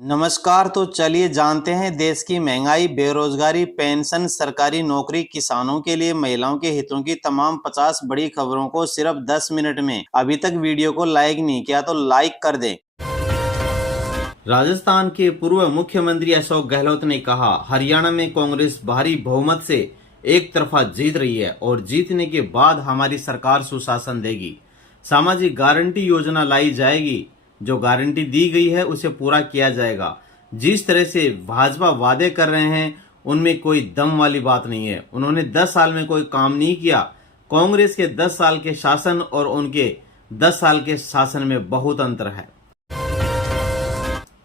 नमस्कार। तो चलिए जानते हैं देश की महंगाई, बेरोजगारी, पेंशन, सरकारी नौकरी, किसानों के लिए महिलाओं के हितों की तमाम 50 बड़ी खबरों को सिर्फ 10 मिनट में। अभी तक वीडियो को लाइक नहीं किया तो लाइक कर दें। राजस्थान के पूर्व मुख्यमंत्री अशोक गहलोत ने कहा, हरियाणा में कांग्रेस भारी बहुमत से एक तरफा जीत रही है और जीतने के बाद हमारी सरकार सुशासन देगी। सामाजिक गारंटी योजना लाई जाएगी। जो गारंटी दी गई है उसे पूरा किया जाएगा। जिस तरह से भाजपा वादे कर रहे हैं उनमें कोई दम वाली बात नहीं है। उन्होंने 10 साल में कोई काम नहीं किया। कांग्रेस के 10 साल के शासन और उनके 10 साल के शासन में बहुत अंतर है।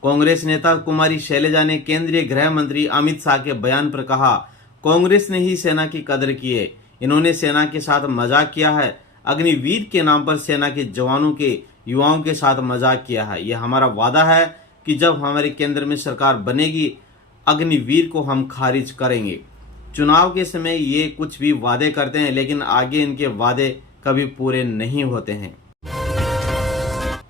कांग्रेस नेता कुमारी शैलजा ने केंद्रीय गृह मंत्री अमित शाह के बयान पर कहा, कांग्रेस ने ही सेना की कदर की है। इन्होंने सेना के साथ मजाक किया है। अग्निवीर के नाम पर सेना के जवानों के युवाओं के साथ मजाक किया है। यह हमारा वादा है कि जब हमारे केंद्र में सरकार बनेगी अग्निवीर को हम खारिज करेंगे। चुनाव के समय ये कुछ भी वादे करते हैं लेकिन आगे इनके वादे कभी पूरे नहीं होते हैं।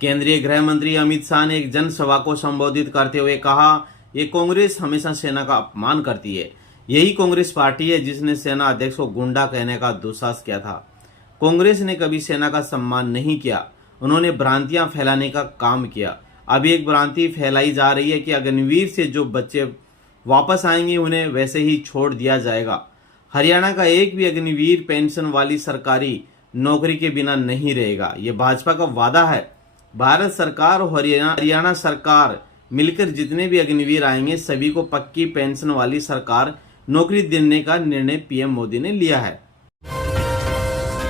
केंद्रीय गृह मंत्री अमित शाह ने एक जनसभा को संबोधित करते हुए कहा, ये कांग्रेस हमेशा सेना का अपमान करती है। यही कांग्रेस पार्टी है जिसने सेना अध्यक्ष को गुंडा कहने का दुस्साहस किया था। कांग्रेस ने कभी सेना का सम्मान नहीं किया। उन्होंने भ्रांतियां फैलाने का काम किया। अभी एक भ्रांति फैलाई जा रही है कि अग्निवीर से जो बच्चे वापस आएंगे उन्हें वैसे ही छोड़ दिया जाएगा। हरियाणा का एक भी अग्निवीर पेंशन वाली सरकारी नौकरी के बिना नहीं रहेगा। ये भाजपा का वादा है। भारत सरकार और हरियाणा सरकार मिलकर जितने भी अग्निवीर आएंगे सभी को पक्की पेंशन वाली सरकार नौकरी देने का निर्णय पीएम मोदी ने लिया है।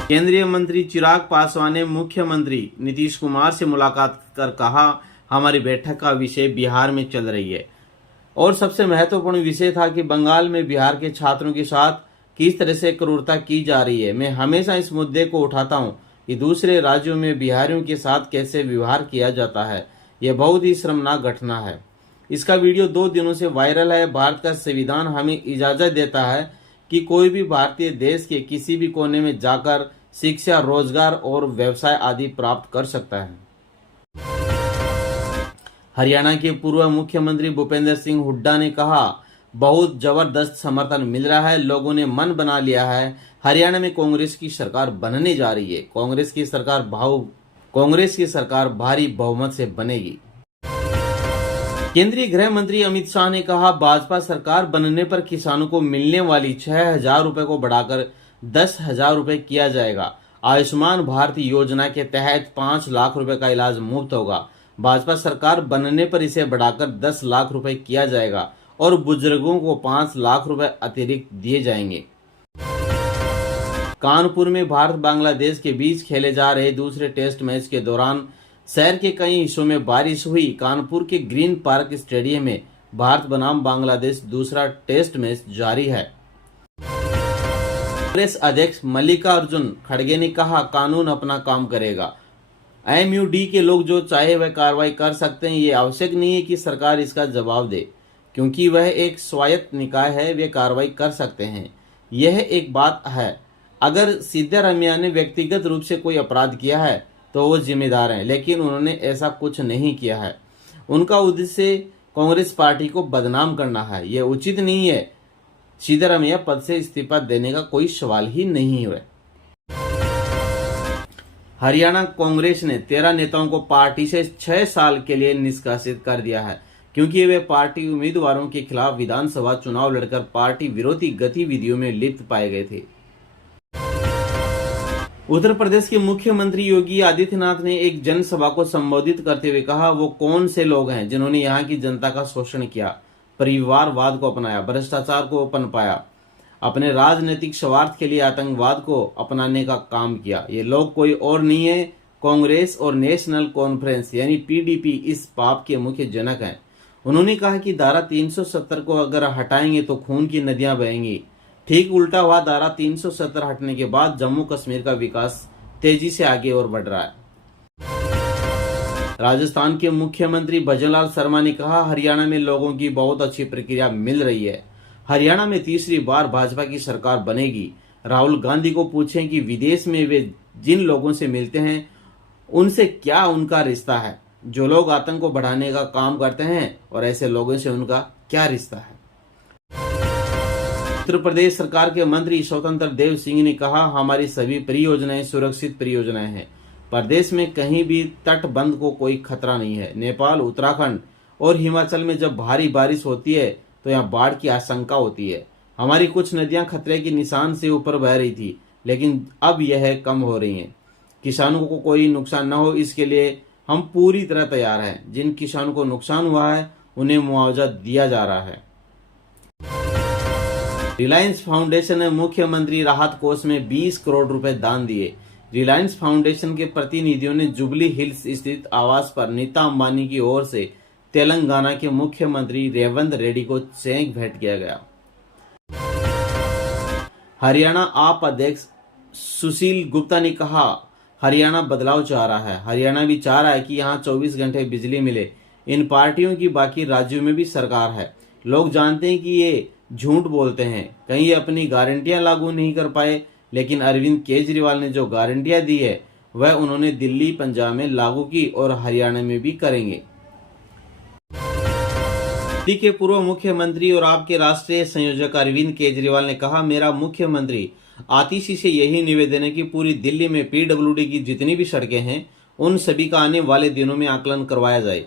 केंद्रीय मंत्री चिराग पासवान ने मुख्यमंत्री नीतीश कुमार से मुलाकात कर कहा, हमारी बैठक का विषय बिहार में चल रही है और सबसे महत्वपूर्ण विषय था कि बंगाल में बिहार के छात्रों के साथ किस तरह से क्रूरता की जा रही है। मैं हमेशा इस मुद्दे को उठाता हूं कि दूसरे राज्यों में बिहारियों के साथ कैसे व्यवहार किया जाता है। यह बहुत ही शर्मनाक घटना है। इसका वीडियो 2 दिनों से वायरल है। भारत का संविधान हमें इजाजत देता है कि कोई भी भारतीय देश के किसी भी कोने में जाकर शिक्षा, रोजगार और व्यवसाय आदि प्राप्त कर सकता है। हरियाणा के पूर्व मुख्यमंत्री भूपेंद्र सिंह हुड्डा ने कहा, बहुत जबरदस्त समर्थन मिल रहा है। लोगों ने मन बना लिया है। हरियाणा में कांग्रेस की सरकार बनने जा रही है। कांग्रेस की सरकार भारी बहुमत से बनेगी। केंद्रीय गृह मंत्री अमित शाह ने कहा, भाजपा सरकार बनने पर किसानों को मिलने वाली 6,000 रुपए को बढ़ाकर 10,000 रुपए किया जाएगा। आयुष्मान भारत योजना के तहत 5 लाख रुपए का इलाज मुफ्त होगा। भाजपा सरकार बनने पर इसे बढ़ाकर 10 लाख रुपए किया जाएगा और बुजुर्गों को 5 लाख रुपए अतिरिक्त दिए जाएंगे। कानपुर में भारत बांग्लादेश के बीच खेले जा रहे दूसरे टेस्ट मैच के दौरान शहर के कई हिस्सों में बारिश हुई। कानपुर के ग्रीन पार्क स्टेडियम में भारत बनाम बांग्लादेश दूसरा टेस्ट मैच जारी है। कांग्रेस अध्यक्ष मल्लिकार्जुन खड़गे ने कहा, कानून अपना काम करेगा। एमयूडी के लोग जो चाहे वह कार्रवाई कर सकते हैं। ये आवश्यक नहीं है कि सरकार इसका जवाब दे, क्योंकि वह एक स्वायत्त निकाय है, वे कार्रवाई कर सकते हैं। यह एक बात है। अगर सिद्धारमैया ने व्यक्तिगत रूप से कोई अपराध किया है तो वो जिम्मेदार हैं, लेकिन उन्होंने ऐसा कुछ नहीं किया है। उनका उद्देश्य कांग्रेस पार्टी को बदनाम करना है। यह उचित नहीं है। सिद्धारमैया पद से इस्तीफा देने का कोई सवाल ही नहीं है। हरियाणा कांग्रेस ने 13 नेताओं को पार्टी से 6 साल के लिए निष्कासित कर दिया है, क्योंकि वे पार्टी उम्मीदवारों के खिलाफ विधानसभा चुनाव लड़कर पार्टी विरोधी गतिविधियों में लिप्त पाए गए थे। उत्तर प्रदेश के मुख्यमंत्री योगी आदित्यनाथ ने एक जनसभा को संबोधित करते हुए कहा, वो कौन से लोग हैं जिन्होंने यहाँ की जनता का शोषण किया, परिवारवाद को अपनाया, भ्रष्टाचार को पनपाया, अपने राजनीतिक स्वार्थ के लिए आतंकवाद को अपनाने का काम किया। ये लोग कोई और नहीं है, कांग्रेस और नेशनल कॉन्फ्रेंस यानी पीडीपी इस पाप के मुख्य जनक हैं। उन्होंने कहा कि धारा 370 को अगर हटाएंगे तो खून की नदियां बहेंगी। ठीक उल्टा हुआ, धारा 370 हटने के बाद जम्मू कश्मीर का विकास तेजी से आगे और बढ़ रहा है। राजस्थान के मुख्यमंत्री भजनलाल शर्मा ने कहा, हरियाणा में लोगों की बहुत अच्छी प्रतिक्रिया मिल रही है। हरियाणा में तीसरी बार भाजपा की सरकार बनेगी। राहुल गांधी को पूछें कि विदेश में वे जिन लोगों से मिलते हैं उनसे क्या उनका रिश्ता है। जो लोग आतंक को बढ़ाने का काम करते हैं और ऐसे लोगों से उनका क्या रिश्ता है। उत्तर प्रदेश सरकार के मंत्री स्वतंत्र देव सिंह ने कहा, हमारी सभी परियोजनाएं सुरक्षित परियोजनाएं हैं। प्रदेश में कहीं भी तटबंध को कोई खतरा नहीं है। नेपाल, उत्तराखंड और हिमाचल में जब भारी बारिश होती है तो यहाँ बाढ़ की आशंका होती है। हमारी कुछ नदियां खतरे के निशान से ऊपर बह रही थी, लेकिन अब यह कम हो रही हैं। किसानों को कोई नुकसान न हो, इसके लिए हम पूरी तरह तैयार हैं। जिन किसानों को नुकसान हुआ है उन्हें मुआवजा दिया जा रहा है। रिलायंस फाउंडेशन ने मुख्यमंत्री राहत कोष में 20 करोड़ रुपए दान दिए। रिलायंस फाउंडेशन के प्रतिनिधियों ने जुबली हिल्स स्थित आवास पर नीता अंबानी की ओर से तेलंगाना के मुख्यमंत्री रेवंत रेड्डी को चेक भेंट किया गया। हरियाणा आप अध्यक्ष सुशील गुप्ता ने कहा, हरियाणा बदलाव चाह रहा है। हरियाणा भी चाह रहा है कि यहाँ 24 घंटे बिजली मिले। इन पार्टियों की बाकी राज्यों में भी सरकार है। लोग जानते हैं कि ये झूठ बोलते हैं, कहीं ये अपनी गारंटियां लागू नहीं कर पाए, लेकिन अरविंद केजरीवाल ने जो गारंटियां दी है वह उन्होंने दिल्ली, पंजाब में लागू की और हरियाणा में भी करेंगे। दिल्ली के पूर्व मुख्यमंत्री और आपके राष्ट्रीय संयोजक अरविंद केजरीवाल ने कहा, मेरा मुख्यमंत्री आतिशी से यही निवेदन है कि पूरी दिल्ली में पीडब्ल्यूडी की जितनी भी सड़कें हैं उन सभी का आने वाले दिनों में आकलन करवाया जाए।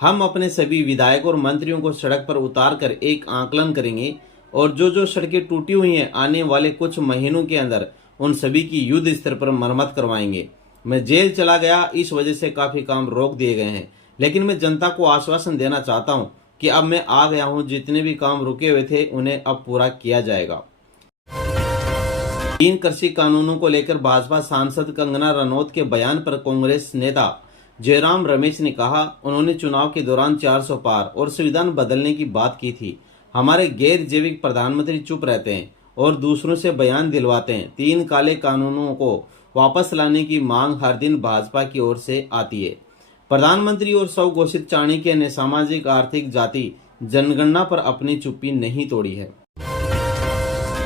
हम अपने सभी विधायकों और मंत्रियों को सड़क पर उतार कर एक आकलन करेंगे और जो सड़कें टूटी हुई हैं आने वाले कुछ महीनों के अंदर उन सभी की युद्ध स्तर पर मरम्मत करवाएंगे। मैं जेल चला गया, इस वजह से काफी काम रोक दिए गए हैं, लेकिन मैं जनता को आश्वासन देना चाहता हूं कि अब मैं आ गया हूं। जितने भी काम रुके हुए थे उन्हें अब पूरा किया जाएगा। 3 कृषि कानूनों को लेकर भाजपा सांसद कंगना रनौत के बयान पर कांग्रेस नेता जयराम रमेश ने कहा, उन्होंने चुनाव के दौरान 400 पार और संविधान बदलने की बात की थी। हमारे गैर जैविक प्रधानमंत्री चुप रहते हैं और दूसरों से बयान दिलवाते हैं। 3 काले कानूनों को वापस लाने की मांग हर दिन भाजपा की ओर से आती है। प्रधानमंत्री और स्वघोषित चाणक्य ने सामाजिक आर्थिक जाति जनगणना पर अपनी चुप्पी नहीं तोड़ी है।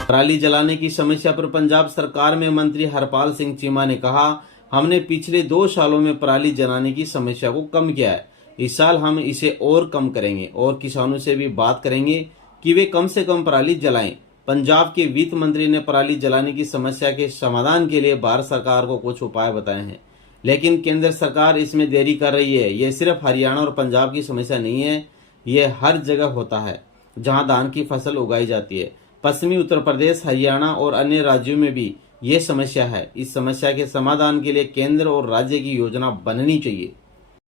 पराली जलाने की समस्या पर पंजाब सरकार में मंत्री हरपाल सिंह चीमा ने कहा, हमने पिछले 2 सालों में पराली जलाने की समस्या को कम किया है। इस साल हम इसे और कम करेंगे और किसानों से भी बात करेंगे कि वे कम से कम पराली जलाएं। पंजाब के वित्त मंत्री ने पराली जलाने की समस्या के समाधान के लिए भारत सरकार को कुछ उपाय बताए हैं, लेकिन केंद्र सरकार इसमें देरी कर रही है। यह सिर्फ हरियाणा और पंजाब की समस्या नहीं है, यह हर जगह होता है जहां धान की फसल उगाई जाती है। पश्चिमी उत्तर प्रदेश, हरियाणा और अन्य राज्यों में भी ये समस्या है। इस समस्या के समाधान के लिए केंद्र और राज्य की योजना बननी चाहिए।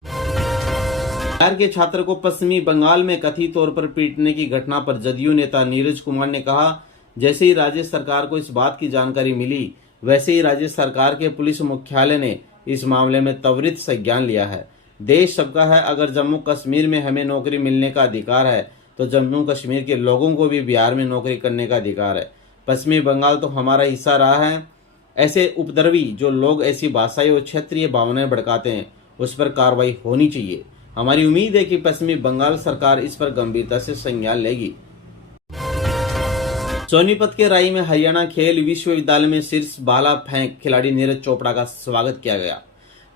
बिहार के छात्र को पश्चिमी बंगाल में कथित तौर पर पीटने की घटना पर जदयू नेता नीरज कुमार ने कहा, जैसे ही राज्य सरकार को इस बात की जानकारी मिली, वैसे ही राज्य सरकार के पुलिस मुख्यालय ने इस मामले में त्वरित संज्ञान लिया है। देश सबका है। अगर जम्मू कश्मीर में हमें नौकरी मिलने का अधिकार है तो जम्मू कश्मीर के लोगों को भी बिहार में नौकरी करने का अधिकार है। पश्चिमी बंगाल तो हमारा हिस्सा रहा है। ऐसे उपद्रवी जो लोग ऐसी भाषाई और क्षेत्रीय भावनाएं भड़काते हैं उस पर कार्रवाई होनी चाहिए। हमारी उम्मीद है कि पश्चिमी बंगाल सरकार इस पर गंभीरता से संज्ञान लेगी। सोनीपत के राई में हरियाणा खेल विश्वविद्यालय में शीर्ष भाला फेंक खिलाड़ी नीरज चोपड़ा का स्वागत किया गया।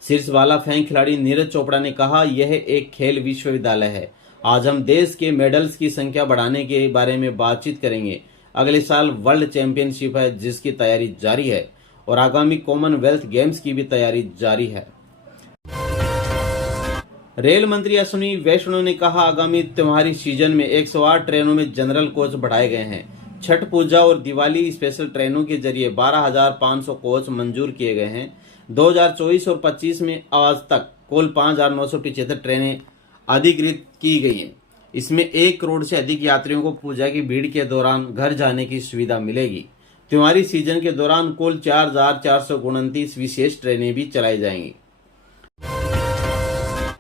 शीर्ष भाला फेंक खिलाड़ी नीरज चोपड़ा ने कहा, यह एक खेल विश्वविद्यालय है। आज हम देश के मेडल्स की संख्या बढ़ाने के बारे में बातचीत करेंगे। अगले साल वर्ल्ड चैंपियनशिप है जिसकी तैयारी जारी है और आगामी कॉमनवेल्थ गेम्स की भी तैयारी जारी है। रेल मंत्री अश्विनी वैष्णव ने कहा, आगामी त्योहारी सीजन में 108 ट्रेनों में जनरल कोच बढ़ाए गए हैं। छठ पूजा और दिवाली स्पेशल ट्रेनों के जरिए 12,500 कोच मंजूर किए गए हैं। 2024 और 25 में आज तक कुल 5,975 ट्रेनें अधिकृत की गई हैं। इसमें 1 करोड़ से अधिक यात्रियों को पूजा की भीड़ के दौरान घर जाने की सुविधा मिलेगी। त्योहारी सीजन के दौरान कुल 4,429 विशेष ट्रेनें भी चलाई जाएंगी।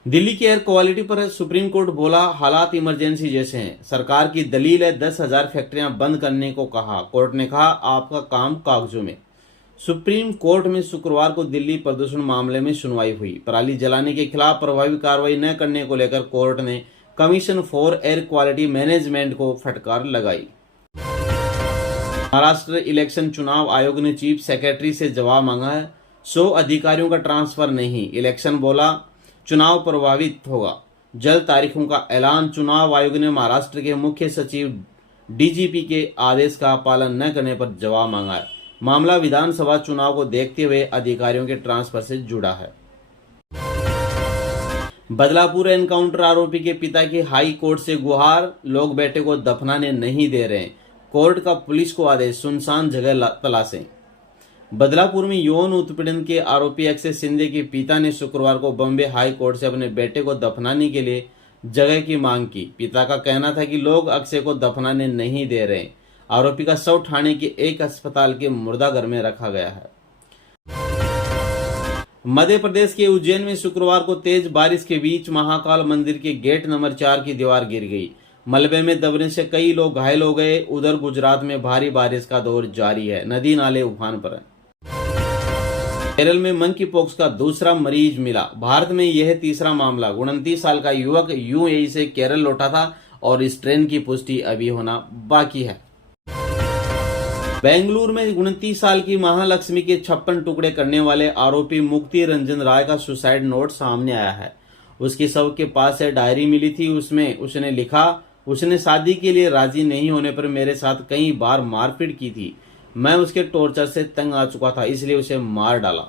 दिल्ली की एयर क्वालिटी पर सुप्रीम कोर्ट बोला, हालात इमरजेंसी जैसे हैं। सरकार की दलील है 10,000 फैक्ट्रियां बंद करने को कहा। कोर्ट ने कहा, आपका काम कागजों में। सुप्रीम कोर्ट में शुक्रवार को दिल्ली प्रदूषण मामले में सुनवाई हुई। पराली जलाने के खिलाफ प्रभावी कार्रवाई न करने को लेकर कोर्ट ने commission for air quality management को फटकार लगाई। महाराष्ट्र इलेक्शन चुनाव आयोग ने चीफ सेक्रेटरी से जवाब मांगा है। 100 अधिकारियों का ट्रांसफर नहीं। इलेक्शन बोला, चुनाव प्रभावित होगा। जल्द तारीखों का ऐलान। चुनाव आयोग ने महाराष्ट्र के मुख्य सचिव डीजीपी के आदेश का पालन न करने पर जवाब मांगा है। मामला विधानसभा चुनाव को देखते हुए अधिकारियों के ट्रांसफर से जुड़ा है। बदलापुर एनकाउंटर आरोपी के पिता की हाई कोर्ट से गुहार। लोग बेटे को दफनाने नहीं दे रहे। कोर्ट का पुलिस को आदेश, सुनसान जगह तलाशें। बदलापुर में यौन उत्पीड़न के आरोपी अक्षय शिंदे के पिता ने शुक्रवार को बॉम्बे हाई कोर्ट से अपने बेटे को दफनाने के लिए जगह की मांग की। पिता का कहना था कि लोग अक्षय को दफनाने नहीं दे रहे। आरोपी का शव ठाणे के एक अस्पताल के मुर्दाघर में रखा गया है। मध्य प्रदेश के उज्जैन में शुक्रवार को तेज बारिश के बीच महाकाल मंदिर के गेट नंबर 4 की दीवार गिर गई। मलबे में दबने से कई लोग घायल हो गए। उधर गुजरात में भारी बारिश का दौर जारी है। नदी नाले उफान पर हैं। केरल में मंकी पॉक्स का दूसरा मरीज मिला। भारत में यह तीसरा मामला। 29 साल का युवक यूएई से केरल लौटा था और इस ट्रेन की पुष्टि अभी होना बाकी है। बेंगलुरु में 29 साल की महालक्ष्मी के 56 टुकड़े करने वाले आरोपी मुक्ति रंजन राय का सुसाइड नोट सामने आया है। उसके शव के पास से डायरी मिली थी। उसमें उसने लिखा, उसने शादी के लिए राजी नहीं होने पर मेरे साथ कई बार मारपीट की थी। मैं उसके टॉर्चर से तंग आ चुका था, इसलिए उसे मार डाला।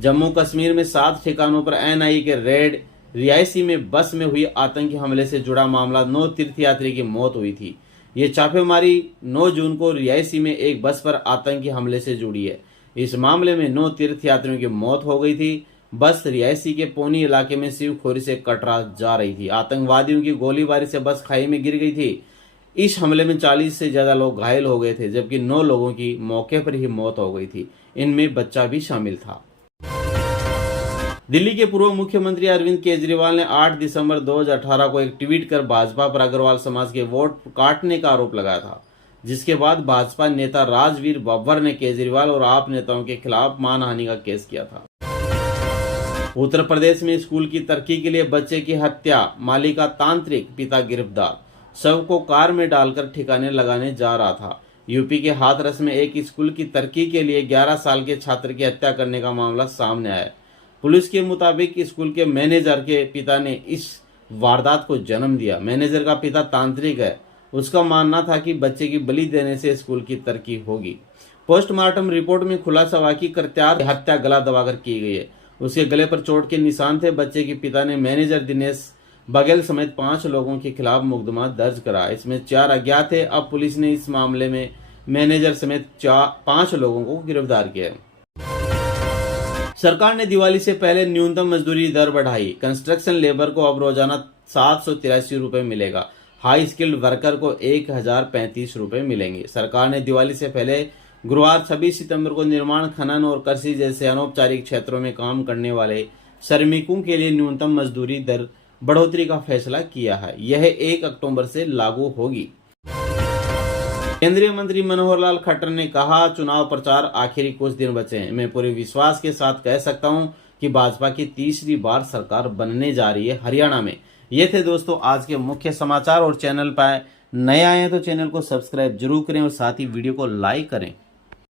जम्मू कश्मीर में 7 ठिकानों पर एनआईए के रेड। रियासी में बस में हुई आतंकी हमले से जुड़ा मामला। 9 तीर्थयात्री की मौत हुई थी। ये छापेमारी 9 जून को रियासी में एक बस पर आतंकी हमले से जुड़ी है। इस मामले में 9 तीर्थयात्रियों की मौत हो गई थी। बस रियासी के पोनी इलाके में शिवखोरी से कटरा जा रही थी। आतंकवादियों की गोलीबारी से बस खाई में गिर गई थी। इस हमले में 40 से ज्यादा लोग घायल हो गए थे, जबकि 9 लोगों की मौके पर ही मौत हो गई थी। इनमें बच्चा भी शामिल था। दिल्ली के पूर्व मुख्यमंत्री अरविंद केजरीवाल ने 8 दिसंबर 2018 को एक ट्वीट कर भाजपा पर अग्रवाल समाज के वोट काटने का आरोप लगाया था, जिसके बाद भाजपा नेता राजवीर बब्बर ने केजरीवाल और आप नेताओं के खिलाफ मानहानि का केस किया था। उत्तर प्रदेश में स्कूल की तरक्की के लिए बच्चे की हत्या। माली का तांत्रिक, पिता गिरफ्तार। शव को कार में डालकर ठिकाने लगाने जा रहा था। यूपी के हाथरस में एक स्कूल की तरक्की के लिए 11 साल के छात्र की हत्या करने का मामला सामने आया। पुलिस के मुताबिक स्कूल के मैनेजर के पिता ने इस वारदात को जन्म दिया। मैनेजर का पिता तांत्रिक है। उसका मानना था कि बच्चे की बलि देने से स्कूल की तरक्की होगी। पोस्टमार्टम रिपोर्ट में खुलासा हुआ कि कृत्यार्थ हत्या गला दबाकर की गई है। उसके गले पर चोट के निशान थे। बच्चे के पिता ने मैनेजर दिनेश बघेल समेत 5 लोगों के खिलाफ मुकदमा दर्ज करा। इसमें 4 अज्ञात थे। अब पुलिस ने इस मामले में मैनेजर समेत 5 लोगों को गिरफ्तार किया। सरकार ने दिवाली से पहले न्यूनतम मजदूरी दर बढ़ाई। कंस्ट्रक्शन लेबर को अब रोजाना 783 रुपए मिलेगा। हाई स्किल्ड वर्कर को 1035 रुपए मिलेंगे। सरकार ने दिवाली से पहले गुरुवार 26 सितंबर को निर्माण, खनन और कृषि जैसे अनौपचारिक क्षेत्रों में काम करने वाले श्रमिकों के लिए न्यूनतम मजदूरी दर बढ़ोतरी का फैसला किया है। यह 1 अक्टूबर से लागू होगी। केंद्रीय मंत्री मनोहर लाल खट्टर ने कहा, चुनाव प्रचार आखिरी कुछ दिन बचे हैं। मैं पूरे विश्वास के साथ कह सकता हूं कि भाजपा की तीसरी बार सरकार बनने जा रही है हरियाणा में। ये थे दोस्तों आज के मुख्य समाचार। और चैनल पर नए आए हैं तो चैनल को सब्सक्राइब जरूर करें और साथ ही वीडियो को लाइक करें।